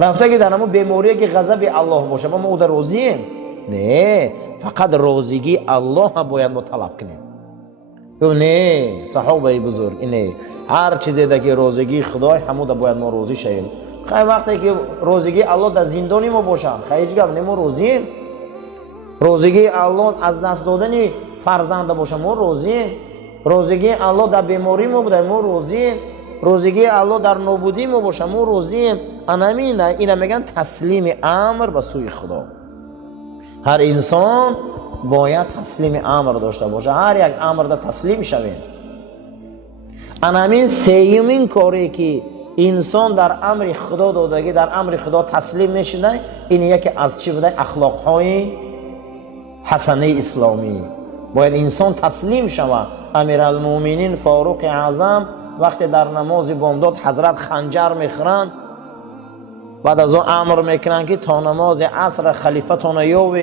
رفته که در همون بیماریه که غضب الله باشه ما او در راضییم؟ نه، فقط راضیگی الله هم باید ما طلب کنیم. نه صحابه بزرگ نه، هر چیزی ده که راضیگی خدای همون ده باید ما راضی شیم. خیلی وقتی که راضیگی الله در زندانی ما باشه خیلی گپ نه، ما راضییم. راضیگی الله از دست دادن فرزند باشه ما راضییم. راضیگی الله در بیماری ما بوده ما راضییم. راضیگی الله در نابودی ما باشه ما راضییم. انامینه اینا میگن تسلیم امر به سوی خدا. هر انسان باید تسلیم امر داشته باشه، هر یک امر دا تسلیم شویم. انامین سیومین کاری که انسان در امر خدا دادگی در امر خدا تسلیم میشده، این یکی از چی بوده؟ اخلاقهای حسنه اسلامی. باید انسان تسلیم شود. امیرالمومنین فاروق اعظم وقتی در نماز بامداد حضرت خنجر میخورند، بعد از آن امر میکنند که تا نماز عصر خلیفتون یاوه